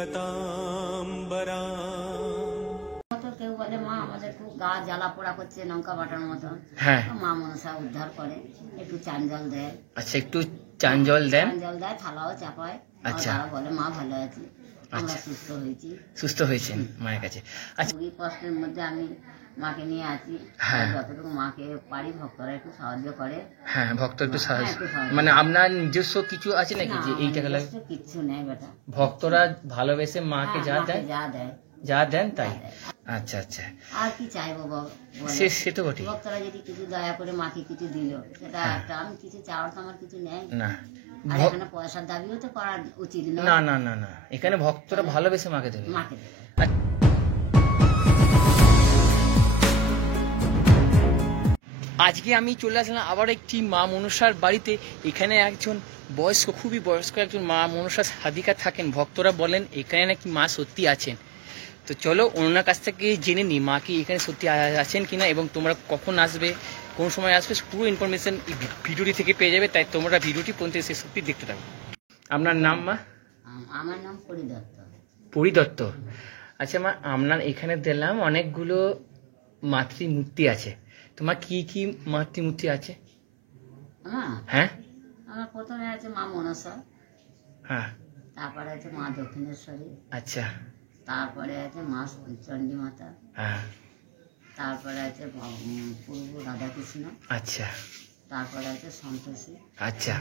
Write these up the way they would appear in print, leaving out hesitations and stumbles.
গতাম্বরা। কেউ বলে মা আমাদের খুব গা জ্বালা পোড়া করছে লঙ্কা বাটার মতন, হ্যাঁ মা মনসা উদ্ধার করে, একটু চান জল দেয়। আচ্ছা, একটু চান জল দেন। চান জল দেয়, থালাও চাপায়। আচ্ছা। তারা বলে মা ভালো আছি, আমরা আচ্ছা। সুস্থ হয়েছি। সুস্থ হয়েছেন মায়ের কাছে। আচ্ছা, খুবই কষ্টের মধ্যে আমি মাকে নিয়ে আছি। হ্যাঁ। যতটুকু মাকে পারি ভক্তরা একটু সাহায্য করে। হ্যাঁ, ভক্ত একটু সাহায্য, একটু সাহায্য। মানে আপনার নিজস্ব কিছু আছে নাকি যে এই টাকা লাগে? নিজস্ব কিচ্ছু নেই বেটা। ভক্তরা ভালোবেসে মাকে হ্যাঁ, যা মাকে দেয়, যা দেয় যা দেন তাই। যা দেয়। আচ্ছা আচ্ছা, আর কি চাইবো বল? সে তো বটে। ভক্তরা যদি কিছু দয়া করে মাকে কিছু দিল, সেটা একটা, আমি কিছু চাওয়ার তো আমার কিছু নেই। না আর এখানে পয়সার দাবিও তো করা উচিত না নয়। না না না, এখানে ভক্তরা ভালোবেসে মাকে দেবে। মাকে দেবে। আজকে আমি চলে আসলাম আবার একটি মা মনসার বাড়িতে। এখানে একজন বয়স্ক, খুবই বয়স্ক একজন মা মনসা সাধিকা থাকেন। ভক্তরা বলেন এখানে নাকি মা সত্যি আছেন। তো চলো ওনার কাছ থেকে জেনে নিই মা কি এখানে সত্যি আছেন কিনা, এবং তোমরা কখন আসবে, কোন সময় আসবে, পুরো ইনফরমেশন এই ভিডিওটি থেকে পেয়ে যাবে। তাই তোমরা ভিডিওটি পর্যন্ত শেষ অবধি দেখতে থাকো। আপনার নাম মা? আমার নাম পরিদত্ত। পরিদত্ত। আচ্ছা মা, আপনার এখানে দেখলাম অনেকগুলো মাতৃমূর্তি আছে। তোমার কি কি মাতৃমূর্তি আছে? হ্যাঁ, আমার প্রথমে আছে মা মনসা, হ্যাঁ, তারপরে আছে মা দক্ষিণেশ্বরী, আচ্ছা, তারপরে আছে মা চণ্ডী মাতা, হ্যাঁ, তারপরে আছে পূর্ব রাধাকৃষ্ণ, আচ্ছা, তারপরে আছে সন্তোষী, আচ্ছা,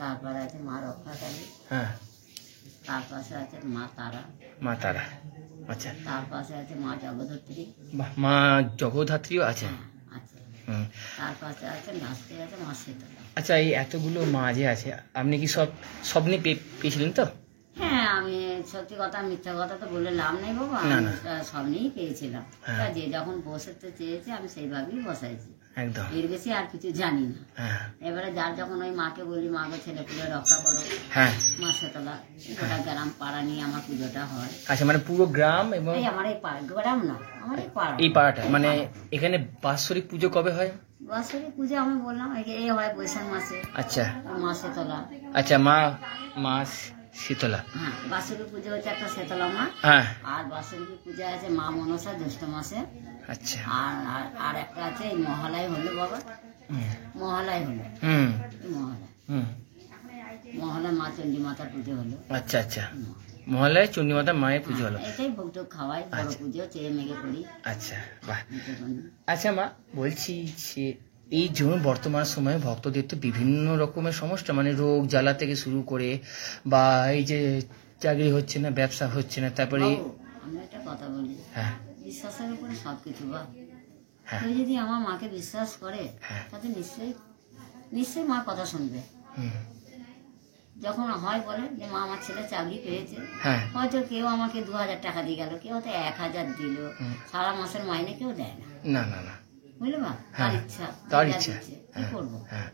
তারপরে আছে মা রক্ষাকালী, হ্যাঁ, তার পাশে আছে মা তারা, মা তারা, আচ্ছা, তার পাশে আছে মা জগদ্ধত্রী, বাহ, মা জগদ্ধাত্রীও আছেন। আছে, হুম। তার পাশে আছে নাচতে আছে মা শীতলা। আচ্ছা, এই এতগুলো মা যে আছে, আপনি কি সব নিয়ে পেয়েছিলেন তো? হ্যাঁ, আমি সত্যি কথা মিথ্যা কথা তো বলে লাভ নেই বাবা, না, আমি না। সব নিয়েই পেয়েছিলাম। হ্যাঁ। তা যে যখন বসাতে চেয়েছে আমি সেইভাবেই বসাইছি, একদম। এর বেশি আর কিছু জানি না। হ্যাঁ, এবারে যার যখন ওই মাকে বলি মা গো ছেলে পুলে রক্ষা করো, হ্যাঁ, মা শীতলা, গোটা গ্রাম পাড়া নিয়ে আমার পুজোটা হয়। আচ্ছা, মানে পুরো গ্রাম এবং এই আমার এই গ্রাম না, আমার এই পাড়া, এই পাড়াটা, মানে এখানে বাৎসরিক পুজো কবে হয়? বাৎসরিক পুজো আমি বললাম এই হয় বৈশাখ মাসে। আচ্ছা, মা শীতলা, আচ্ছা, মা শীতলা। হ্যাঁ, বাৎসরিক পুজো হচ্ছে একটা শীতলা মা, হ্যাঁ, আর বাৎসরিক পূজা আছে মা মনসা জ্যৈষ্ঠ মাসে, আচ্ছা, আর একটা আছে এই মহালয় হলো বাবা, হুম, মহালয় হলো, হুম, এই মহালয়, হুম, মহালয় মা চণ্ডী মাতার পুজো হলো। আচ্ছা, আচ্ছা, মহালয় চণ্ডীমাতা মায়ের পুজো হলো। এটাই ভোগ টোগ খাওয়াই, বড় আচ্ছা। পুজো চেয়ে মেঘে করি। আচ্ছা, বাহ। এইটুকুনি। আচ্ছা মা, বলছি যে এই যেমন বর্তমান সময়ে ভক্তদের তো বিভিন্ন রকমের সমস্যা, মানে রোগ জ্বালা থেকে শুরু করে, বা এই যে চাকরি হচ্ছে না, ব্যবসা হচ্ছে না, তারপরে বাবু, আমি একটা কথা বলি, হ্যাঁ, বিশ্বাসের উপরে সবকিছু বা, হ্যাঁ, কেউ যদি আমার মাকে বিশ্বাস করে হ্যাঁ, তাতে নিশ্চয়ই মা কথা শুনবে। হুম, যখন হয় বলে যে মা আমার ছেলে চাকরি পেয়েছে, হ্যাঁ, হয়তো কেউ আমাকে 2000 টাকা দিয়ে গেল, কেউ হয়তো 1000 দিল, হুম। সারা মাসের মাইনে কেউ দেয় না, না না না, বুঝলে মা, হ্যাঁ, তার ইচ্ছা, তার যা ইচ্ছা, দিচ্ছে, কি হ্যাঁ, করবো? হ্যাঁ।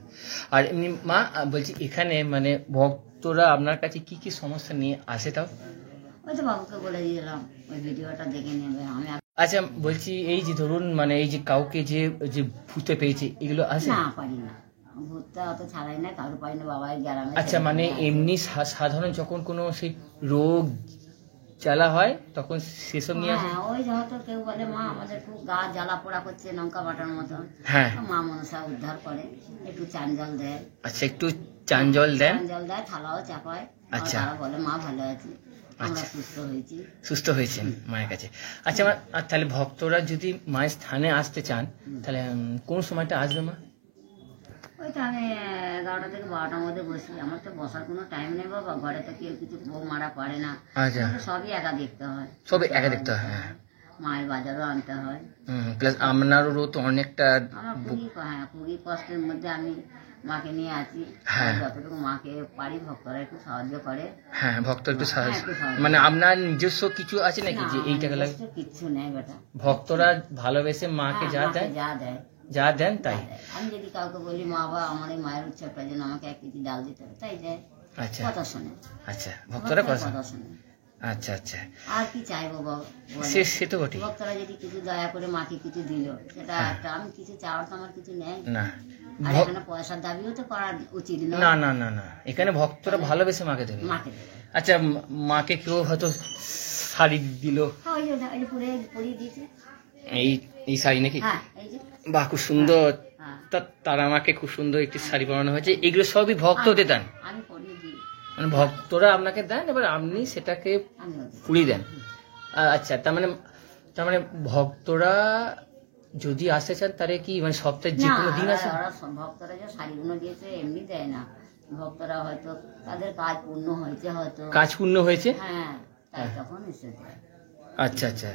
আর এমনি মা বলছি এখানে মানে ভক্তরা আপনার কাছে কি কি সমস্যা নিয়ে আসে তাও? ওই তো বাবুকে বলে দিলাম, ওই ভিডিওটা দেখে নেবে। আমি আচ্ছা, বলছি এই যে ধরুন মানে এই যে কাউকে যে যে ভূতে পেয়েছে এগুলো আছে? না পারি না, ভূতটা অত ছাড়াই না, কারো পারি না বাবা, এই গ্রামে। আচ্ছা, মানে এমনি সাধারণ যখন কোনো সেই রোগ জ্বালা হয় তখন সেসব নিয়ে আসে? হ্যাঁ, ওই হয়তো কেউ বলে মা আমাদের খুব গা জ্বালা পোড়া করছে লঙ্কা বাটার মতন, হ্যাঁ, মা মনসা উদ্ধার করে, একটু চান জল দেয়। আচ্ছা, একটু চান জল দেন। চান জল দেয়, থালাও চাপায়। আচ্ছা। তারা বলে মা ভালো আছি, আমরা আচ্ছা। সুস্থ হয়েছি। সুস্থ হয়েছেন মায়ের কাছে। আচ্ছা মা, আর তাহলে ভক্তরা যদি মায়ের স্থানে আসতে চান তাহলে কোন সময়টা আসবে মা? ওই তো আমি 11টা থেকে 12টার মধ্যে বসি, আমার তো বসার কোনো টাইম নেই বাবা, ঘরে তো কেউ কিছু বউ মারা পারে না, আচ্ছা, আমাকে সবই একা দেখতে হয়, সব একা দেখতে হয়, হ্যাঁ, মায়ের বাজারও আনতে হয়। প্লাস আপনারও তো অনেকটা আমার খুবই কষ্টের মধ্যে আমি মাকে নিয়ে আছি। হ্যাঁ। যতটুকু মাকে পারি ভক্তরা একটু সাহায্য করে। হ্যাঁ, ভক্ত একটু সাহায্য, একটু সাহায্য। মানে আপনার নিজস্ব কিছু আছে নাকি যে এই টাকা লাগে? নিজস্ব কিচ্ছু নেই বেটা। ভক্তরা ভালোবেসে মাকে যা মাকে দেয়, যা দেয় যা দেন তাই। যা দেয়। আমি যদি কাউকে বলি মা বাবা আমার এই মায়ের উৎসবটার জন্য আমাকে 1 কেজি ডাল দিতে হবে, তাই দেয়, আচ্ছা, কথা শোনে, আচ্ছা, ভক্তরা কথা, কথা শোনে। আচ্ছা, আচ্ছা, আর কি চাইবো বাবা বলো? সে তো বটে। ভক্তরা যদি কিছু দয়া করে মাকে কিছু দিল, সেটা হ্যাঁ। একটা, আমি কিছু চাওয়ার তো আমার কিছু নেই। না আর ভ- এখানে পয়সার দাবিও তো করা উচিত নয়। না না না না, এখানে ভক্তরা ভালোবেসে মাকে দেবে। মাকে দেবে। আচ্ছা, মাকে কেউ হয়তো শাড়ি দিল, হ্যাঁ, ওই যে পরিয়ে দিয়েছে। এই এই শাড়ি নাকি? হ্যাঁ, এই যে। বাহ, খুব সুন্দর। হ্যাঁ, তারা আমাকে খুব সুন্দর একটি শাড়ি পরানো হয়েছে। এগুলো সবই ভক্তদের দেন, আমি পরিয়ে দিই। মানে ভক্তরা আপনাকে দেন, এবার আপনি সেটাকে আমি ওদের। পুড়িয়ে দেন। আচ্ছা, তার মানে ভক্তরা যদি আসতে চান তাহলে কি মানে সপ্তাহে যে না, কোনো দিন আছে? ওরা ভক্তরা যে শাড়িগুলো দিয়েছে এমনি দেয় না। ভক্তরা হয়তো তাদের কাজ পূর্ণ হয়েছে হয়তো। কাজ পূর্ণ হয়েছে? হ্যাঁ, তাই তখন এসে দেয়। আচ্ছা আচ্ছা,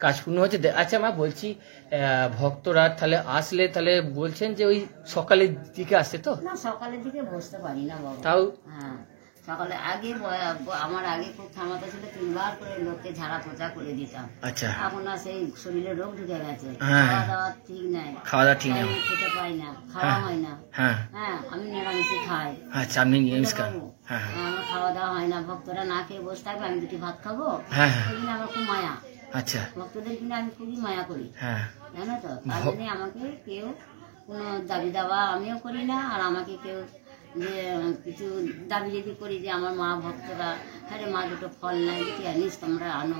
কাজ পূর্ণ হয়েছে। আচ্ছা মা, বলছি ভক্তরা তাহলে আসলে তাহলে বলছেন যে ওই সকালের দিকে আসছে তো? না, সকালের দিকে বসতে পারি না বাবা। তাও? হ্যাঁ, সকালে আগে আমার আগে খুব ক্ষমতা ছিল, 3 বার করে লোককে ঝাড়া পোছা করে দিতাম। আচ্ছা, এখন না, সেই শরীরে রোগ ঢুকে গেছে, হ্যাঁ, খাওয়া দাওয়া ঠিক নাই, খাওয়া দাওয়া ঠিক নেই। টাইমে খেতে পাই না, খাওয়া হয় না। হ্যাঁ, হ্যাঁ, আমি নিরামিষই খাই। আচ্ছা, আপনি নিরামিষ খান? বাবু, হ্যাঁ হ্যাঁ আমার খাওয়া দাওয়া হয় না, ভক্তরা না খেয়ে বসে থাকবে, আমি 2টি ভাত খাবো। হ্যাঁ হ্যাঁ, ওই জন্য আমার খুব মায়া, আচ্ছা, ভক্তদের কিনে আমি খুবই মায়া করি, হ্যাঁ, জানো তো। তার জন্য আমাকে কেউ কোনো দাবি দাওয়া আমিও করি না, আর আমাকে কেউ যে কিছু দাবি যদি করি যে আমার মা ভক্তরা, হ্যাঁ রে মা, 2টো ফল নাই দেখি আনিস, তোমরা আনো,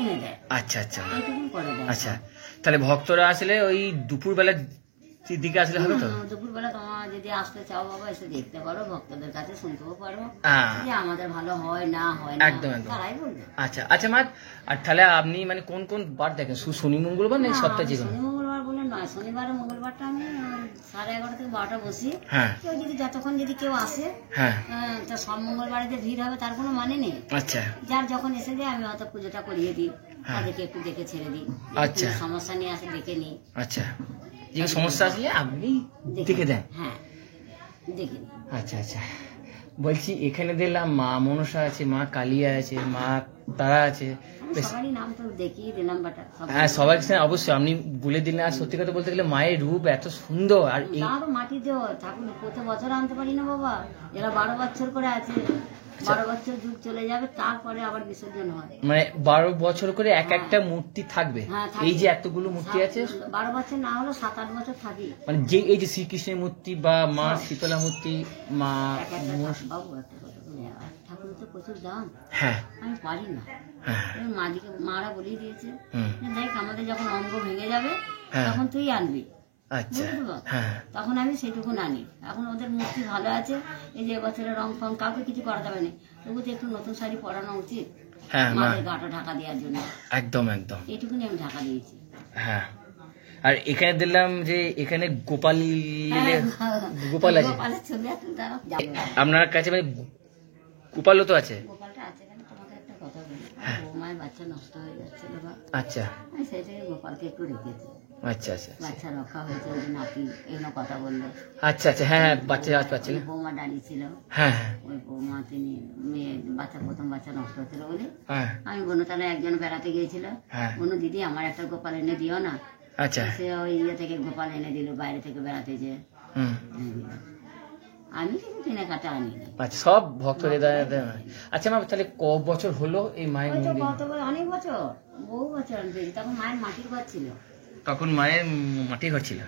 এনে দেয়। আচ্ছা আচ্ছা, এইটুকু করে দেয়। আচ্ছা, তাহলে ভক্তরা আসলে ওই দুপুরবেলার দিকে আসলে হবে তো? দুপুরবেলা তোমার যদি আসতে চাও বাবা, এসে দেখতে পারো, ভক্তদের কাছে শুনতেও পারো হ্যাঁ, যে আমাদের ভালো হয় না হয় না, একদম একদম। তারাই বলবে। আচ্ছা আচ্ছা মা, আর তাহলে আপনি মানে কোন কোন বার দেখেন? শনি মঙ্গলবার না না, সপ্তাহে আমি যে কোনো? শনি মঙ্গলবার বলে নয়, শনিবার আর মঙ্গলবারটা আমি 11:30 থেকে 12টা বসি। হ্যাঁ কেউ যদি যতক্ষণ যদি কেউ আসে, হ্যাঁ, তা সব মঙ্গলবারে যে ভিড় হবে তার কোনো মানে নেই। আচ্ছা যার যখন এসে যায় আমি হয়তো পুজোটা করিয়ে দিই, হ্যাঁ। তাদেরকে একটু দেখে ছেড়ে দিই। আচ্ছা। কোনো সমস্যা নিয়ে আসে দেখে নিই, আচ্ছা, যে কোনো সমস্যা আসলে আপনি দেখে দেন? হ্যাঁ, দেখে নিই। আচ্ছা আচ্ছা, বলছি এখানে দেখলাম মা মনসা আছে, মা কালিয়া আছে, মা তারা আছে। আমি সবারই নাম তো দেখিয়ে দিলাম, বাটা হ্যাঁ, সবার কাছে অবশ্যই আপনি বলে দিলেন। আর সত্যি কথা বলতে গেলে মায়ের রূপ এত সুন্দর। আর এই আরো মাটি দেওয়া ঠাকুর প্রতি বছর আনতে পারি না বাবা, এরা 12 বছর করে আছে, 12 বছর যুগ চলে যাবে, তারপরে আবার বিসর্জন হয়। মানে 12 বছর করে এক একটা মূর্তি থাকবে? হ্যাঁ, থাকবে। এই যে এতগুলো মূর্তি আছে, 12 বছর না হলেও 7-8 বছর থাকি। মানে যে এই যে শ্রীকৃষ্ণের মূর্তি বা মা শীতলা মূর্তি, মা এক একটা বাবু একটা কথা বলি, ঠাকুর তো প্রচুর দাম, হ্যাঁ আমি পারি না। হ্যাঁ, এবার মারা বলেই দিয়েছে হুম, যে দেখ, আমাদের যখন অঙ্গ ভেঙে যাবে হ্যাঁ, তখন তুই আনবি, আচ্ছা, বুঝলি তো? হ্যাঁ তখন আমি সেটুকু আনি। এখন ওদের মূর্তি ভালো আছে, এই যে এবছরের রং ফং কাউকে কিছু করা যাবে না, তবু তো একটু নতুন শাড়ি পরানো উচিত, হ্যাঁ মা, মাদের গাটা ঢাকা দেওয়ার জন্য। একদম একদম, এইটুকুনি আমি ঢাকা দিয়েছি। হ্যাঁ। আর এখানে দেখলাম যে এখানে গোপাল হ্যাঁ, গোপাল আছে গোপালের ছবি আছে, দাঁড়াও, যাবো। আপনার কাছে, মানে গোপালও তো আছে? গোপালটা আছে কেন, তোমাকে একটা কথা বলি, আমার বৌমায়ের বাচ্চা নষ্ট হয়ে যাচ্ছে বাবা, আচ্ছা আমি সেই থেকে গোপালকে একটু রেখেছি, আচ্ছা আচ্ছা বাচ্চা রক্ষা হয়েছে, ওই যে নাতি এগুলো কথা বললো। আচ্ছা আচ্ছা, হ্যাঁ হ্যাঁ, বাচ্চা যাওয়া পাচ্ছে ওই না? বৌমা দাঁড়িয়ে ছিল, হ্যাঁ হ্যাঁ ওই বৌমা তিনি মেয়ে প্রথম বাচ্চা নষ্ট হচ্ছিল বলে হ্যাঁ আমি বনতলা একজন বেড়াতে গিয়েছিল, হ্যাঁ, বনু দিদি আমার একটা গোপাল এনে দিও না। আচ্ছা, সে ওই থেকে গোপাল এনে দিল, বাইরে থেকে বেড়াতে যে হুম, এনে দিল। আমি কিন্তু কেনাকাটা আনি না। আচ্ছা, সব ভক্তদের দেয়। আচ্ছা মা, তাহলে ক বছর হলো এই মায়ের ওই তো মন্দির? অনেক বছর, বহু বছর আমি পেয়েছি, তখন মায়ের মাটির ঘর ছিল। তখন মায়ের মাটির ঘর ছিল?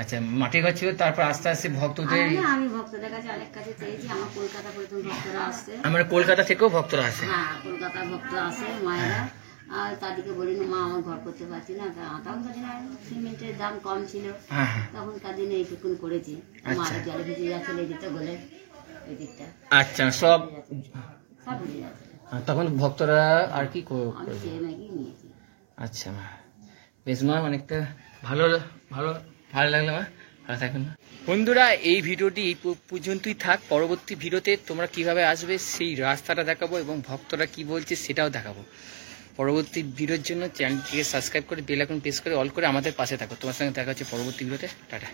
আচ্ছা, মাটির ঘর ছিল, তারপর আস্তে আস্তে ভক্তদের, আমি ভক্তদের কাছে অনেক কাছে চেয়েছি, আমার কলকাতা পর্যন্ত ভক্তরা আসছে। আমার কলকাতা থেকেও ভক্তরা আসে? হ্যাঁ, কলকাতার ভক্ত আসে মায়েরা, আর তাদেরকে বলি না মা আমার ঘর করতে পারছি না, তখন সিমেন্টের দাম কম ছিল, হ্যাঁ হ্যাঁ, তখনকার দিনে এইটুকুন করেছি। আচ্ছা। মারা জলে ভিজে যাচ্ছিল এই দিকটা বলে, এই দিকটা আচ্ছা, সব সব ভিজে যাচ্ছে। তখন ভক্তরা আর কি আমি চেয়ে নাকি নিয়েছি। আচ্ছা মা, বেশ মা, অনেকটা ভালো ভালো ভালো লাগলো মা, ভালো থাকুন মা। বন্ধুরা, এই ভিডিওটি এই পর্যন্তই থাক। পরবর্তী ভিডিওতে তোমরা কিভাবে আসবে সেই রাস্তাটা দেখাবো এবং ভক্তরা কি বলছে সেটাও দেখাবো। পরবর্তী ভিডিওর জন্য চ্যানেলটিকে সাবস্ক্রাইব করে বেল আইকন প্রেস করে অল করে আমাদের পাশে থাকো। তোমার সঙ্গে দেখা হচ্ছে পরবর্তী ভিডিওতে। টাটা।